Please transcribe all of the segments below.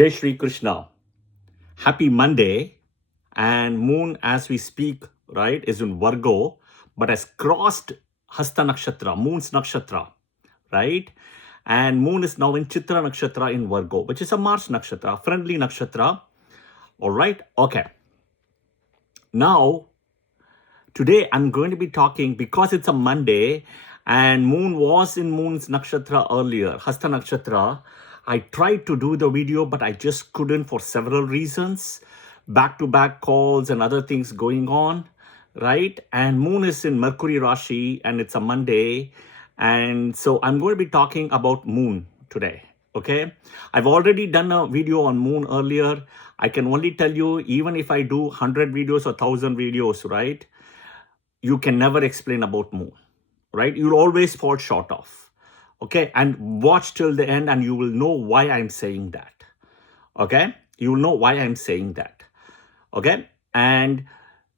Jai Shri Krishna. Happy Monday. And moon, as we speak, right, is in Virgo, but has crossed Hasta Nakshatra, moon's nakshatra, right? And moon is now in Chitra Nakshatra in Virgo, which is a Mars Nakshatra, friendly Nakshatra. All right. Okay. Now, today I'm going to be talking because it's a Monday and moon was in moon's nakshatra earlier, Hasta Nakshatra. I tried to do the video, but I just couldn't for several reasons. Back-to-back calls and other things going on, right? And moon is in Mercury Rashi and it's a Monday. And so I'm going to be talking about moon today. Okay, I've already done a video on moon earlier. I can only tell you, even if I do 100 videos or 1,000 videos, right, you can never explain about moon, right? You'll always fall short of. Okay, and watch till the end and you will know why I'm saying that. Okay, you will know why I'm saying that. Okay, and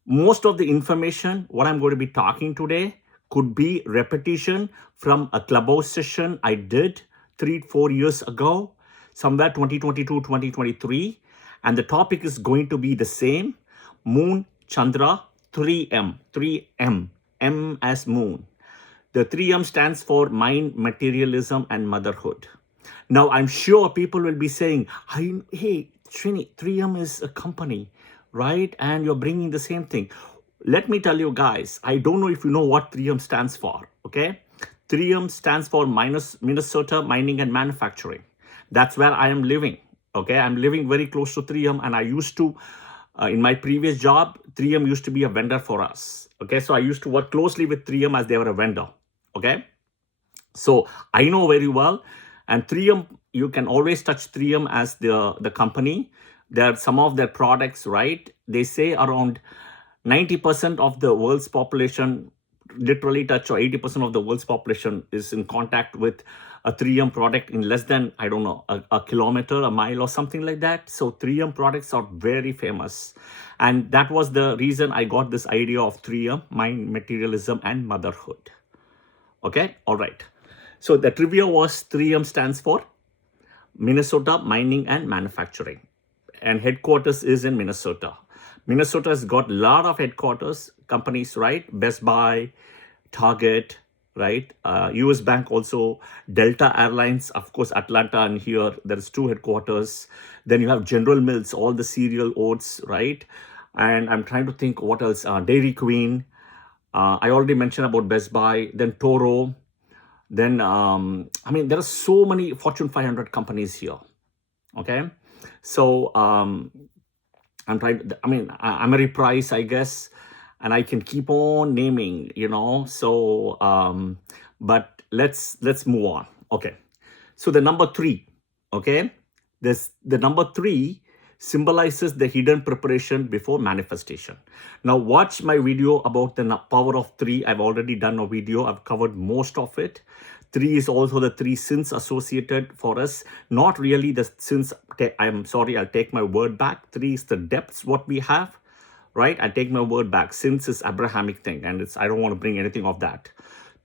most of the information, what I'm going to be talking today, could be repetition from a Clubhouse session I did 3-4 years ago, somewhere 2022, 2023. And the topic is going to be the same, Moon, Chandra, 3M, 3M, M as moon. The 3M stands for mind, materialism, and motherhood. Now, I'm sure people will be saying, hey, Srini, 3M is a company, right? And you're bringing the same thing. Let me tell you guys, I don't know if you know what 3M stands for, okay? 3M stands for Minnesota Mining and Manufacturing. That's where I am living, okay? I'm living very close to 3M, and I used to, in my previous job, 3M used to be a vendor for us, okay? So I used to work closely with 3M as they were a vendor, okay? So I know very well. And 3M, you can always touch 3M as the company. There are some of their products, right? They say around 90% of the world's population literally touch, or 80% of the world's population is in contact with a 3M product in less than, I don't know, a kilometer, a mile or something like that. So 3M products are very famous. And that was the reason I got this idea of 3M, mind, materialism, and motherhood. Okay, all right. So the trivia was 3M stands for Minnesota Mining and Manufacturing. And headquarters is in Minnesota. Minnesota has got a lot of headquarters, companies, right? Best Buy, Target, right? US Bank also, Delta Airlines, of course, Atlanta, and here there's 2 headquarters. Then you have General Mills, all the cereal oats, right? And I'm trying to think what else, Dairy Queen. I already mentioned about Best Buy, then Toro. Then, I mean, there are so many Fortune 500 companies here, okay? So, I'm trying, I'm a price, I guess, and I can keep on naming, you know, so, but let's move on, okay? So the number 3, okay? The number 3 symbolizes the hidden preparation before manifestation. Now watch my video about the power of 3. I've already done a video. I've covered most of it. 3 is also the 3 sins associated for us. Not really the sins. I'm sorry, I'll take my word back. 3 is the depths what we have, right? I take my word back. Sins is Abrahamic thing, and I don't want to bring anything of that.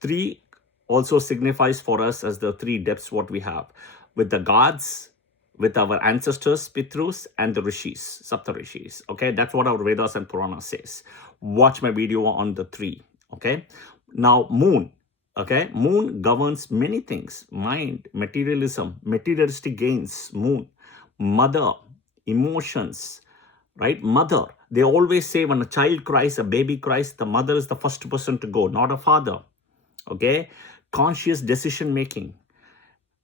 3 also signifies for us as the 3 depths what we have with the gods, with our ancestors, Pitrus, and the Rishis, Sapta Rishis, okay? That's what our Vedas and Purana says. Watch my video on the 3, okay? Now, moon, okay? Moon governs many things. Mind, materialism, materialistic gains, moon, mother, emotions, right? Mother, they always say when a child cries, a baby cries, the mother is the first person to go, not a father, okay? Conscious decision making.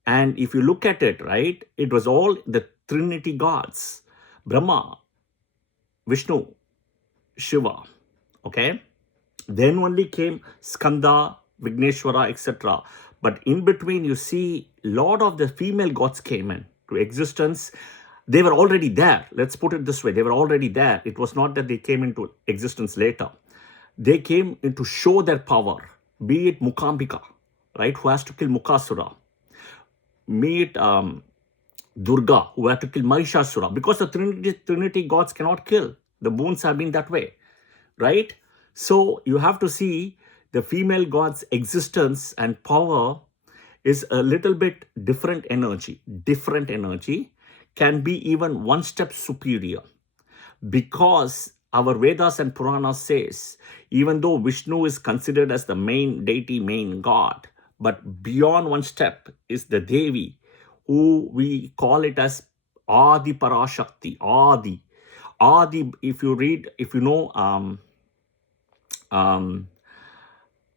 And if you look at it, right, it was all the Trinity gods, Brahma, Vishnu, Shiva, okay? Then only came Skanda, Vigneshwara, etc. But in between, you see, a lot of the female gods came into existence. They were already there. Let's put it this way. They were already there. It was not that they came into existence later. They came in to show their power, be it Mukambika, right, who has to kill Mukasura. Meet Durga, who had to kill Mahishasura, because the Trinity gods cannot kill. The boons have been that way, right? So you have to see the female gods' existence and power is a little bit different energy, can be even one step superior, because our Vedas and Puranas says, even though Vishnu is considered as the main deity, main god, but beyond one step is the Devi, who we call it as Adi Parashakti, Adi. Adi, if you know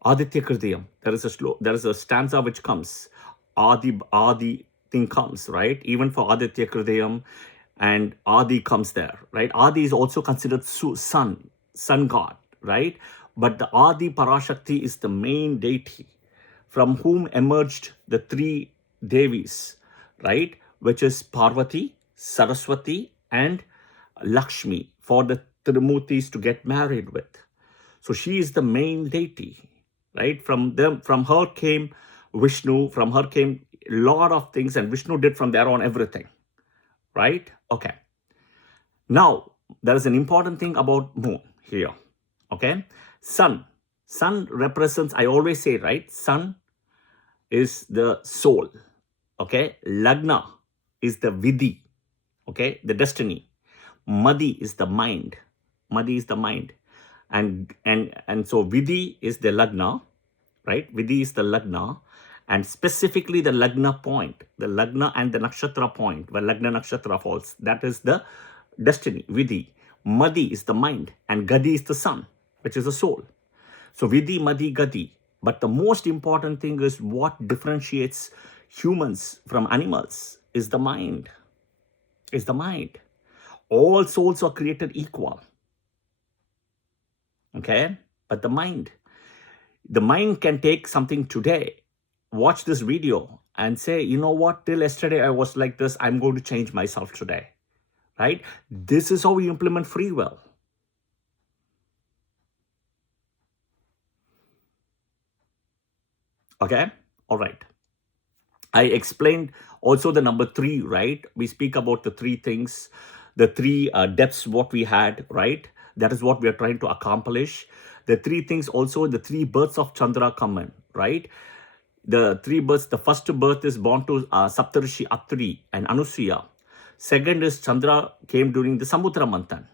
Aditya Kridayam, there is a stanza which comes, Adi thing comes, right? Even for Aditya Kridayam, and Adi comes there, right? Adi is also considered sun god, right? But the Adi Parashakti is the main deity from whom emerged the three Devis, right? Which is Parvati, Saraswati, and Lakshmi, for the Trimurtis to get married with. So she is the main deity, right? From her came Vishnu, from her came a lot of things, and Vishnu did from there on everything, right? Okay. Now, there is an important thing about moon here, okay? Sun represents, I always say, right? Sun is the soul, okay? Lagna is the vidhi, okay? The destiny. Madi is the mind. And so vidhi is the lagna, right? Vidhi is the lagna, and specifically the lagna point, the lagna and the nakshatra point where lagna nakshatra falls, that is the destiny, vidhi. Madi is the mind, and gadi is the sun, which is the soul. So vidhi, madi, gadi. But the most important thing is what differentiates humans from animals is the mind. All souls are created equal, okay? But the mind can take something today, watch this video, and say, you know what, till yesterday I was like this, I'm going to change myself today, right? This is how we implement free will. Okay, all right. I explained also the number 3, right? We speak about the 3 things, the 3 depths what we had, right? That is what we are trying to accomplish. The 3 things also, the 3 births of Chandra come in, right? The 3 births, the first birth is born to Saptarishi Atri and Anusuya. Second is Chandra came during the Samudra Manthan,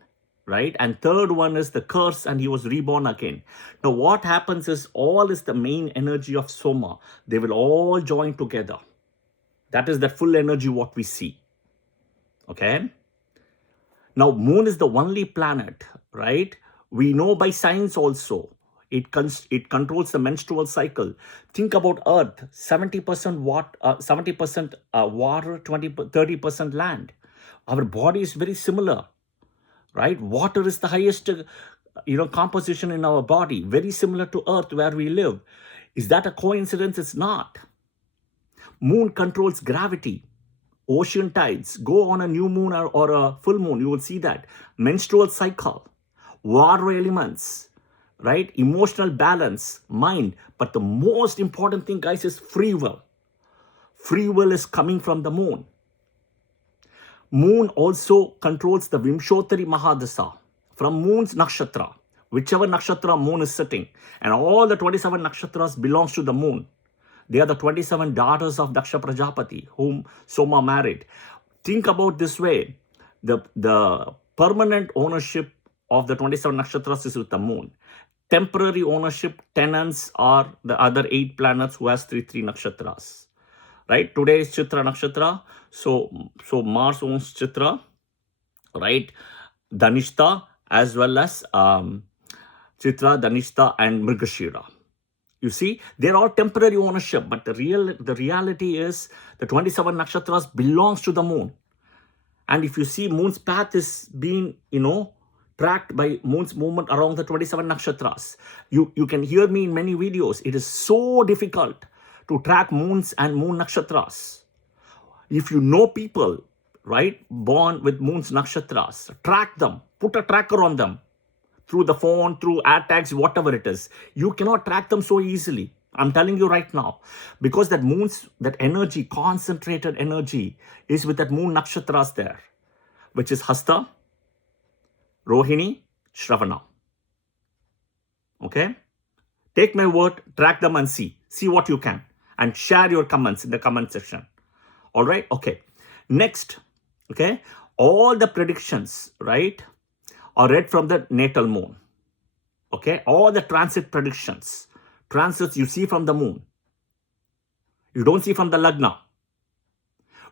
right? And third one is the curse, and he was reborn again. Now what happens is, all is the main energy of Soma. They will all join together. That is that full energy what we see, okay? Now moon is the only planet, right? We know by science also, it controls the menstrual cycle. Think about Earth, 70% water, 30% land. Our body is very similar, right? Water is the highest composition in our body, very similar to Earth where we live. Is that a coincidence? It's not. Moon controls gravity. Ocean tides, go on a new moon or a full moon, you will see that. Menstrual cycle, water elements, right? Emotional balance, mind. But the most important thing, guys, is free will. Free will is coming from the moon. Moon also controls the Vimshottari Mahadasa from moon's nakshatra, whichever nakshatra moon is sitting. And all the 27 nakshatras belongs to the moon. They are the 27 daughters of Daksha Prajapati, whom Soma married. Think about this way. The permanent ownership of the 27 nakshatras is with the moon. Temporary ownership, tenants are the other 8 planets who has 3 nakshatras. Right? Today is Chitra nakshatra. So Mars owns Chitra, right? Dhanishta, as well as Chitra, Dhanishta, and Mrigashira. You see, they're all temporary ownership, but the reality is the 27 nakshatras belongs to the moon. And if you see, moon's path is being, tracked by moon's movement around the 27 nakshatras. You can hear me in many videos. It is so difficult to track moons and moon nakshatras. If you know people, right, born with moon's nakshatras, track them, put a tracker on them. Through the phone, through ad tags, whatever it is. You cannot track them so easily. I'm telling you right now. Because that energy, concentrated energy, is with that moon nakshatras there, which is Hasta, Rohini, Shravana. Okay? Take my word, track them and see. See what you can. And share your comments in the comment section. All right? Okay. Next, Okay, all the predictions, right, are read from the natal moon. Okay, all the transit predictions, transits you see from the moon. You don't see from the lagna.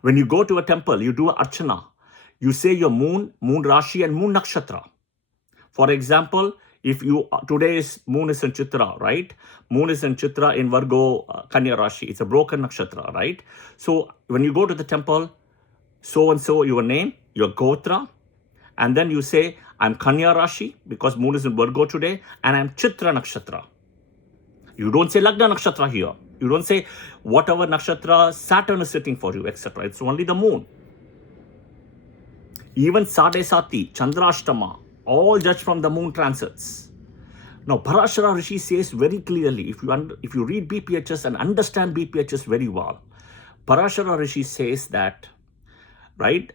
When you go to a temple, you do a archana. You say your moon, moon rashi, and moon nakshatra. For example, if you today's moon is in Chitra, right? Moon is in Chitra in Virgo, Kanya Rashi. It's a broken nakshatra, right? So when you go to the temple, so and so your name, your gotra, and then you say, I'm Kanya Rashi because moon is in Virgo today, and I'm Chitra nakshatra. You don't say Lagna nakshatra here. You don't say whatever nakshatra Saturn is sitting for you, etc. It's only the moon. Even Sade Sati, Chandrashtama, all judged from the moon transits. Now, Parashara Rishi says very clearly, if you read BPHS and understand BPHS very well, Parashara Rishi says that, right,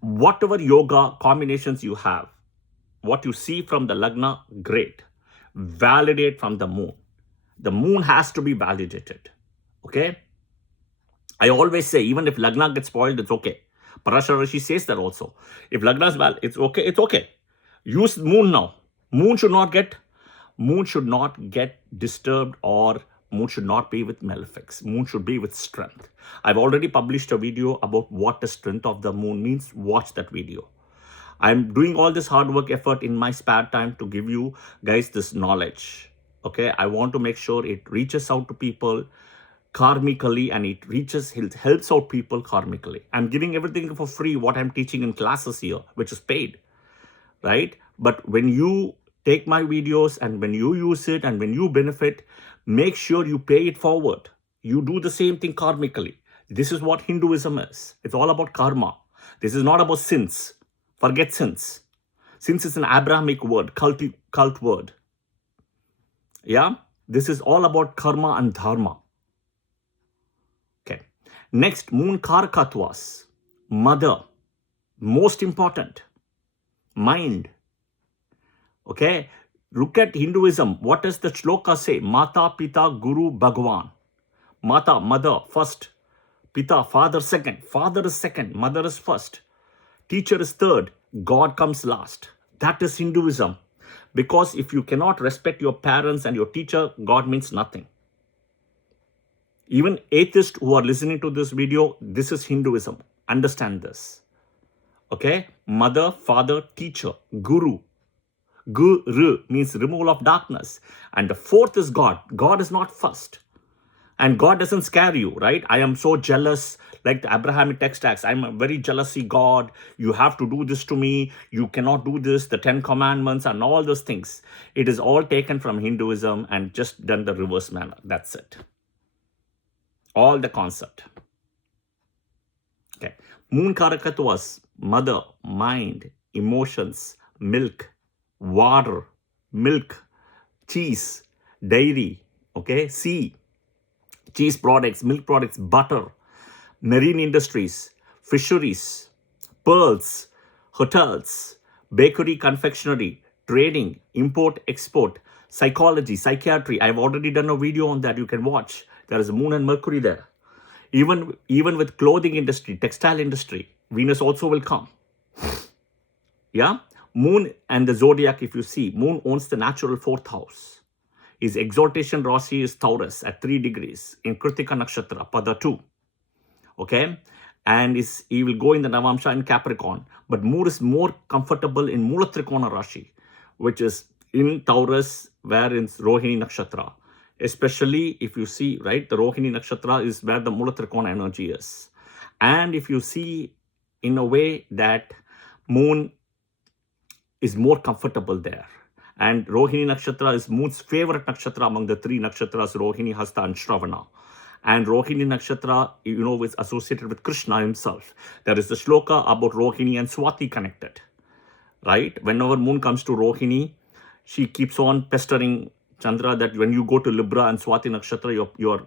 whatever yoga combinations you have, what you see from the Lagna, great. Validate from the moon. The moon has to be validated. Okay? I always say, even if Lagna gets spoiled, it's okay. Parashara Rishi says that also. If Lagna is valid, it's okay, it's okay. Use moon now. Moon should not get disturbed, or moon should not be with malefics. Moon should be with strength. I've already published a video about what the strength of the moon means. Watch that video. I'm doing all this hard work effort in my spare time to give you guys this knowledge. Okay, I want to make sure it reaches out to people karmically, and it helps out people karmically. I'm giving everything for free, what I'm teaching in classes here, which is paid, right? But when you take my videos and when you use it and when you benefit, make sure you pay it forward. You do the same thing karmically. This is what Hinduism is. It's all about karma. This is not about sins. Forget sins. Sins is an Abrahamic word, cult word. Yeah? This is all about karma and dharma. Okay. Next, moon karakatwas. Mother. Most important. Mind. Okay. Look at Hinduism. What does the shloka say? Mata, Pita, Guru, Bhagwan. Mata, mother, first. Pita, father, second. Father is second. Mother is first. Teacher is third. God comes last. That is Hinduism. Because if you cannot respect your parents and your teacher, God means nothing. Even atheists who are listening to this video, this is Hinduism. Understand this. Okay? Mother, father, teacher, guru. Guru means removal of darkness. And the fourth is God. God is not first. And God doesn't scare you, right? I am so jealous, like the Abrahamic text acts. I'm a very jealousy God. You have to do this to me. You cannot do this. The 10 commandments and all those things. It is all taken from Hinduism and just done the reverse manner. That's it. All the concept. Okay. Moon Karakat was mother, mind, emotions, milk, water, milk, cheese, dairy, okay, sea, cheese products, milk products, butter, marine industries, fisheries, pearls, hotels, bakery, confectionery, trading, import, export, psychology, psychiatry. I've already done a video on that. You can watch. There is Moon and Mercury there. Even with clothing industry, textile industry, Venus also will come. Yeah? Moon and the zodiac, if you see, Moon owns the natural fourth house. His exaltation Rashi is Taurus at 3 degrees in Kritika Nakshatra, Pada 2. Okay? And he will go in the Navamsha in Capricorn. But Moon is more comfortable in Mula Trikona Rashi, which is in Taurus, where in Rohini Nakshatra. Especially if you see, right, the Rohini Nakshatra is where the Mula Trikona energy is. And if you see in a way that Moon is more comfortable there. And Rohini Nakshatra is Moon's favorite nakshatra among the 3 nakshatras, Rohini, Hasta and Shravana. And Rohini Nakshatra, is associated with Krishna himself. There is the shloka about Rohini and Swati connected. Right? Whenever Moon comes to Rohini, she keeps on pestering Chandra that when you go to Libra and Swati Nakshatra, you're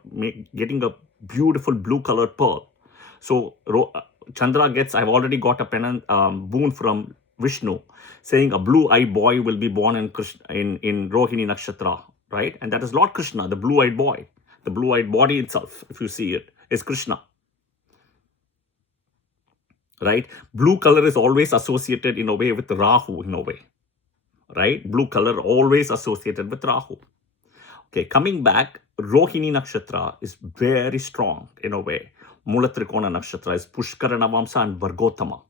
getting a beautiful blue colored pearl. So Chandra I've already got a boon from Vishnu saying a blue-eyed boy will be born in Rohini Nakshatra, right? And that is Lord Krishna, the blue-eyed boy. The blue-eyed body itself, if you see it, is Krishna. right? Blue color is always associated in a way with Rahu in a way, right? Blue color always associated with Rahu. Okay, coming back, Rohini Nakshatra is very strong in a way. Mulatrikona Nakshatra is Pushkara Navamsa and Vargotama.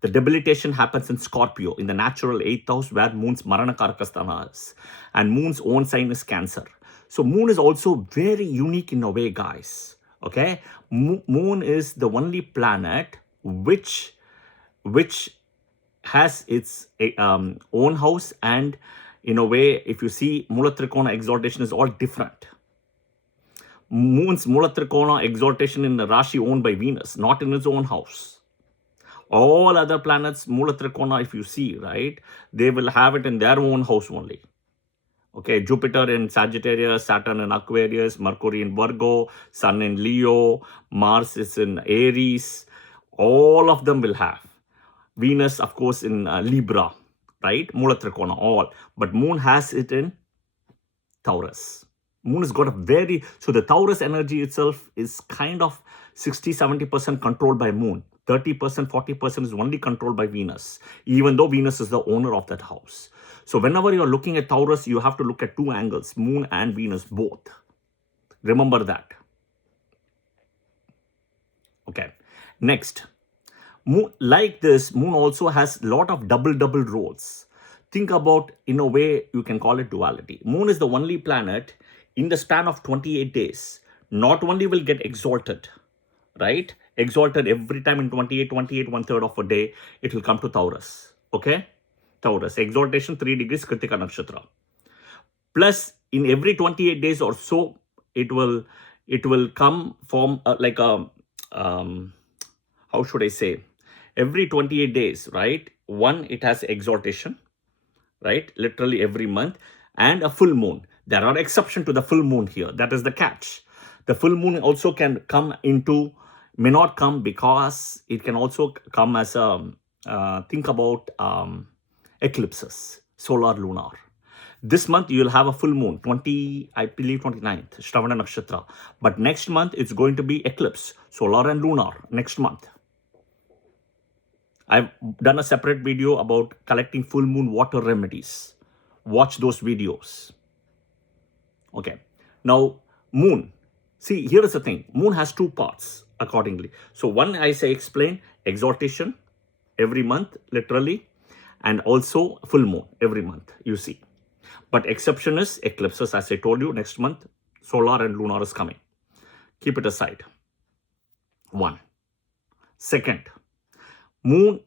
The debilitation happens in Scorpio, in the natural 8th house where Moon's Marana Karakasthana is. And Moon's own sign is Cancer. So Moon is also very unique in a way, guys. Okay, Moon is the only planet which has its own house, and in a way, if you see Mulatrikona exaltation is all different. Moon's Mulatrikona exaltation in the Rashi owned by Venus, not in its own house. All other planets, Mulatrikona, if you see, right, they will have it in their own house only. Okay, Jupiter in Sagittarius, Saturn in Aquarius, Mercury in Virgo, Sun in Leo, Mars is in Aries. All of them will have. Venus, of course, in Libra, right? Mulatrikona, all. But Moon has it in Taurus. Moon has got a so the Taurus energy itself is kind of 60-70% controlled by Moon. 30%, 40% is only controlled by Venus, even though Venus is the owner of that house. So whenever you're looking at Taurus, you have to look at two angles, Moon and Venus both. Remember that. Okay. Next. Moon, like this, Moon also has a lot of double roles. Think about, in a way, you can call it duality. Moon is the only planet in the span of 28 days, not only will get exalted, right? Exalted every time in 28, 1/3 of a day, it will come to Taurus. Okay? Taurus. Exaltation 3 degrees, Kritika Nakshatra. Plus, in every 28 days or so, it will come from like a, how should I say? Every 28 days, right? One, it has exaltation, right? Literally every month, and a full moon. There are exceptions to the full moon here. That is the catch. The full moon also can come into, may not come because it can also come as a, think about eclipses, solar, lunar. This month you will have a full moon, I believe 29th, Shravana Nakshatra. But next month it's going to be eclipse, solar and lunar, next month. I've done a separate video about collecting full moon water remedies. Watch those videos. Okay. Now, Moon. See, here is the thing. Moon has two parts accordingly. So one, I say explain, exaltation every month, literally, and also full moon every month, you see. But exception is eclipses, as I told you, next month, solar and lunar is coming. Keep it aside. One. Second, Moon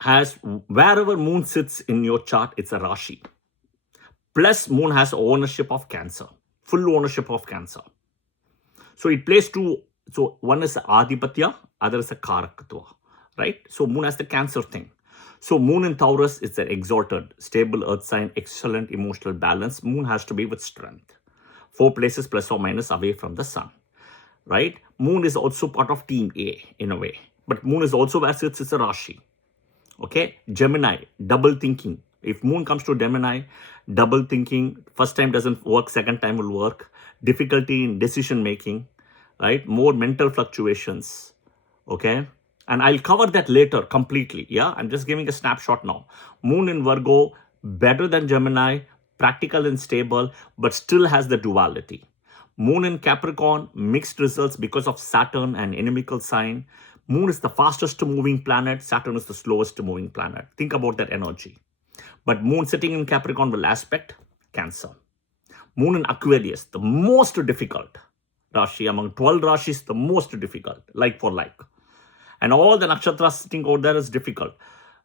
has, wherever Moon sits in your chart, it's a Rashi. Plus, Moon has ownership of Cancer, full ownership of Cancer. So it plays two. So one is Adipatya, other is a Karakatva, right? So Moon has the Cancer thing. So Moon in Taurus is an exalted, stable earth sign, excellent emotional balance. Moon has to be with strength. 4 places plus or minus away from the sun, right? Moon is also part of Team A in a way. But Moon is also where it's a Rashi. Okay, Gemini, double thinking. If Moon comes to Gemini, double thinking, first time doesn't work, second time will work. Difficulty in decision making, right? More mental fluctuations, okay? And I'll cover that later completely, yeah? I'm just giving a snapshot now. Moon in Virgo, better than Gemini, practical and stable, but still has the duality. Moon in Capricorn, mixed results because of Saturn and inimical sign. Moon is the fastest moving planet. Saturn is the slowest moving planet. Think about that energy. But Moon sitting in Capricorn will aspect Cancer. Moon in Aquarius, the most difficult Rashi. Among 12 Rashis, the most difficult, like for like. And all the nakshatras sitting out there is difficult.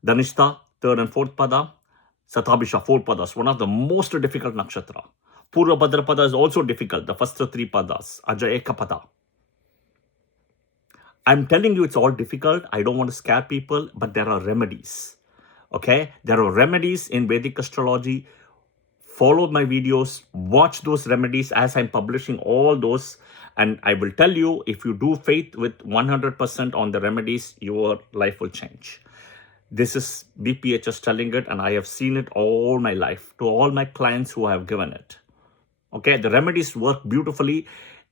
Dhanishta, 3rd and 4th pada. Satabhisha, 4 padas, one of the most difficult nakshatra. Purva Bhadrapada is also difficult, the first 3 padas. Aja Eka pada. I'm telling you it's all difficult. I don't want to scare people, but there are remedies. Okay? There are remedies in Vedic astrology. Follow my videos. Watch those remedies as I'm publishing all those. And I will tell you, if you do faith with 100% on the remedies, your life will change. This is BPHS telling it, and I have seen it all my life to all my clients who have given it. Okay? The remedies work beautifully.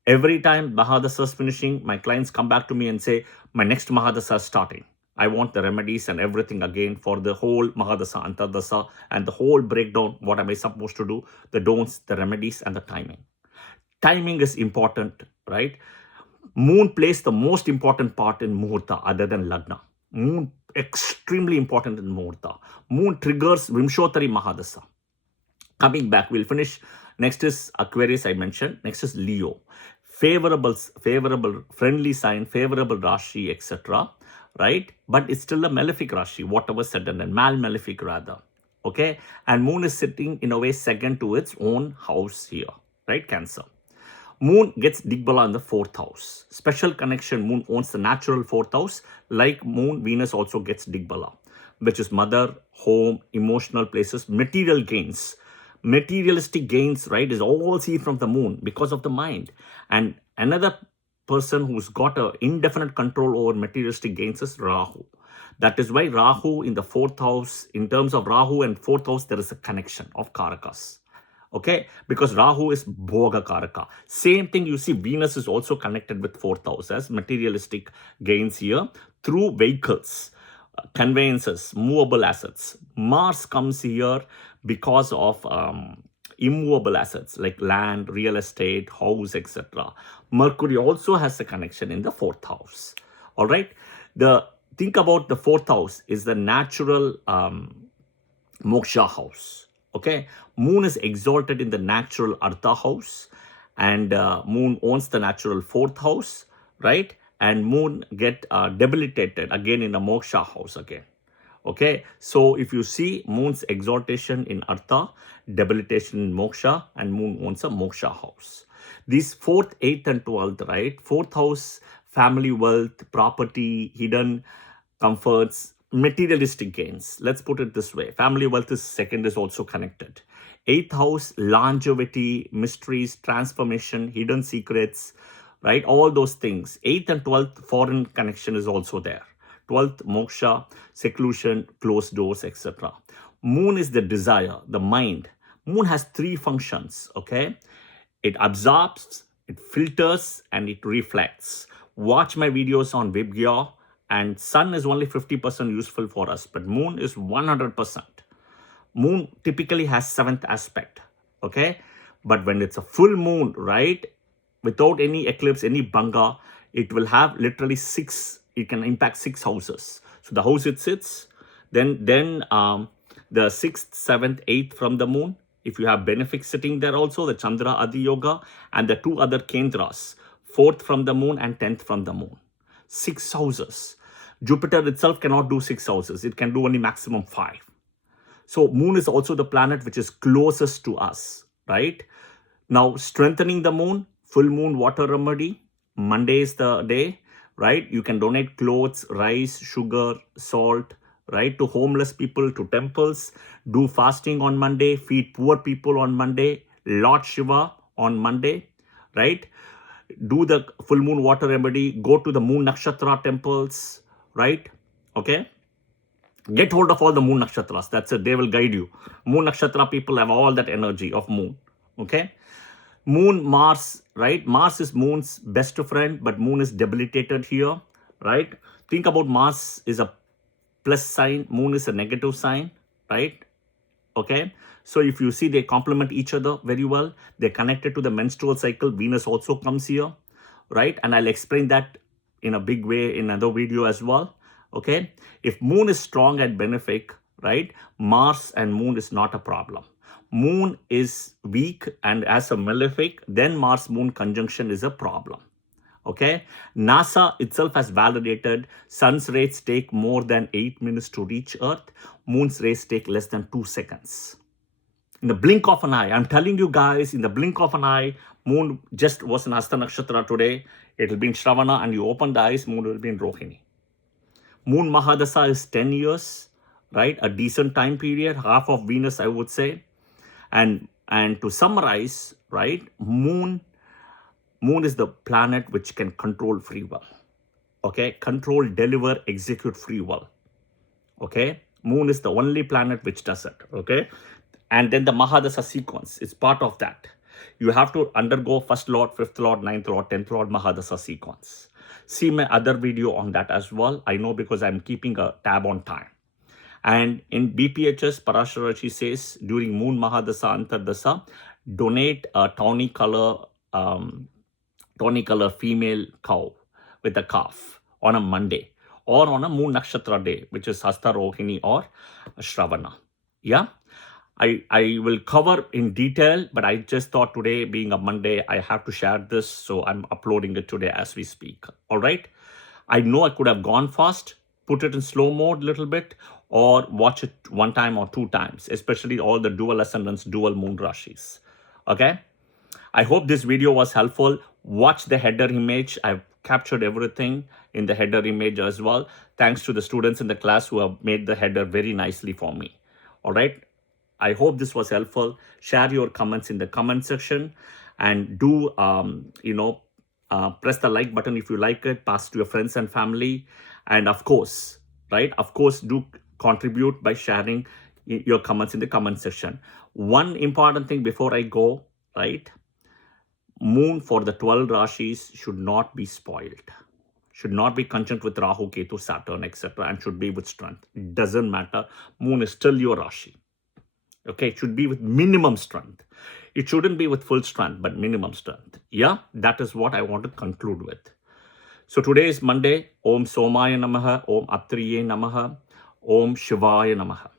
Every time Mahadasa is finishing, my clients come back to me and say, my next Mahadasa is starting. I want the remedies and everything again for the whole Mahadasa, Antardasa, and the whole breakdown. What am I supposed to do? The don'ts, the remedies, and the timing. Timing is important, right? Moon plays the most important part in Muhurta other than Lagna. Moon extremely important in Muhurta. Moon triggers Vimshottari Mahadasa. Coming back, we'll finish. Next is Aquarius, I mentioned. Next is Leo. Favorable, friendly sign, favorable Rashi, etc. Right? But it's still a malefic Rashi, whatever said and then, mal malefic rather. Okay? And Moon is sitting in a way second to its own house here. Right? Cancer. Moon gets Digbala in the 4th house. Special connection, Moon owns the natural 4th house. Like Moon, Venus also gets Digbala, which is mother, home, emotional places, material gains. Materialistic gains, right, is all seen from the Moon because of the mind. And another person who's got an indefinite control over materialistic gains is Rahu. That is why Rahu in the 4th house, in terms of Rahu and 4th house, there is a connection of Karakas. Okay, because Rahu is Bhoga Karaka. Same thing, you see, Venus is also connected with 4th house as materialistic gains here through vehicles, conveyances, movable assets. Mars comes here because of immovable assets like land, real estate, house, etc. Mercury also has a connection in the 4th house. All right, think about the 4th house is the natural moksha house. Okay, Moon is exalted in the natural Artha house, and Moon owns the natural 4th house, right? And Moon get debilitated again in a moksha house again. Okay, so if you see Moon's exaltation in Artha, debilitation in moksha, and Moon owns a moksha house. These 4th, 8th, and 12th, right? 4th house, family wealth, property, hidden comforts, materialistic gains. Let's put it this way. Family wealth is second, is also connected. 8th house, longevity, mysteries, transformation, hidden secrets, right? All those things. 8th and 12th, foreign connection is also there. 12th, moksha, seclusion, closed doors, etc. Moon is the desire, the mind. Moon has 3 functions, okay? It absorbs, it filters, and it reflects. Watch my videos on Vibgya. And sun is only 50% useful for us, but moon is 100%. Moon typically has 7th aspect, okay? But when it's a full moon, right, without any eclipse, any banga, it will have literally 6, it can impact 6 houses. So the house it sits, then the 6th, 7th, 8th from the moon. If you have benefic sitting there also, the Chandra Adi Yoga, and the 2 other Kendras, 4th from the moon and 10th from the moon. 6 houses. Jupiter itself cannot do 6 houses. It can do only maximum 5. So moon is also the planet which is closest to us, right? Now, strengthening the moon, full moon water remedy. Monday is the day, right? You can donate clothes, rice, sugar, salt, right? To homeless people, to temples. Do fasting on Monday. Feed poor people on Monday. Lord Shiva on Monday, right? Do the full moon water remedy. Go to the moon nakshatra temples, right? Okay. Get hold of all the moon nakshatras. That's it. They will guide you. Moon nakshatra people have all that energy of moon. Okay. Moon, Mars, right? Mars is moon's best friend, but moon is debilitated here, right? Think about Mars is a plus sign. Moon is a negative sign, right? Okay. So if you see, they complement each other very well. They're connected to the menstrual cycle. Venus also comes here, right? And I'll explain that in a big way in another video as well. Okay. If moon is strong and benefic, right? Mars and moon is not a problem. Moon is weak and as a malefic, then Mars moon conjunction is a problem. Okay. NASA itself has validated sun's rays take more than 8 minutes to reach Earth. Moon's rays take less than 2 seconds. In the blink of an eye, I'm telling you guys, in the blink of an eye, moon just was in Hasta Nakshatra today. It will be in Shravana, and you open the eyes, moon will be in Rohini. Moon Mahadasa is 10 years, right? A decent time period, half of Venus, I would say. And to summarize, right, moon is the planet which can control free will. Okay, control, deliver, execute free will. Okay, moon is the only planet which does it. Okay, and then the Mahadasa sequence is part of that. You have to undergo first lord, fifth lord, ninth lord, 10th lord Mahadasa sequence. See my other video on that as well. I know because I'm keeping a tab on time. And in BPHS, Parashara says during Moon Mahadasa Antardasa, donate a tawny color female cow with a calf on a Monday or on a Moon Nakshatra day, which is Hasta Rohini or Shravana. Yeah. I will cover in detail, but I just thought today being a Monday, I have to share this. So I'm uploading it today as we speak. All right. I know I could have gone fast, put it in slow mode a little bit, or watch it one time or two times, especially all the dual ascendants, dual moon rashis. Okay. I hope this video was helpful. Watch the header image. I've captured everything in the header image as well. Thanks to the students in the class who have made the header very nicely for me. All right. I hope this was helpful. Share your comments in the comment section and do, press the like button if you like it, pass to your friends and family. And of course, right, of course, do contribute by sharing your comments in the comment section. One important thing before I go, right, moon for the 12 rashis should not be spoiled. Should not be conjunct with Rahu, Ketu, Saturn, etc. and should be with strength. It doesn't matter. Moon is still your rashi. Okay, it should be with minimum strength. It shouldn't be with full strength, but minimum strength. Yeah, that is what I want to conclude with. So today is Monday. Om Somaya Namaha, Om Atriye Namaha, Om Shivaya Namaha.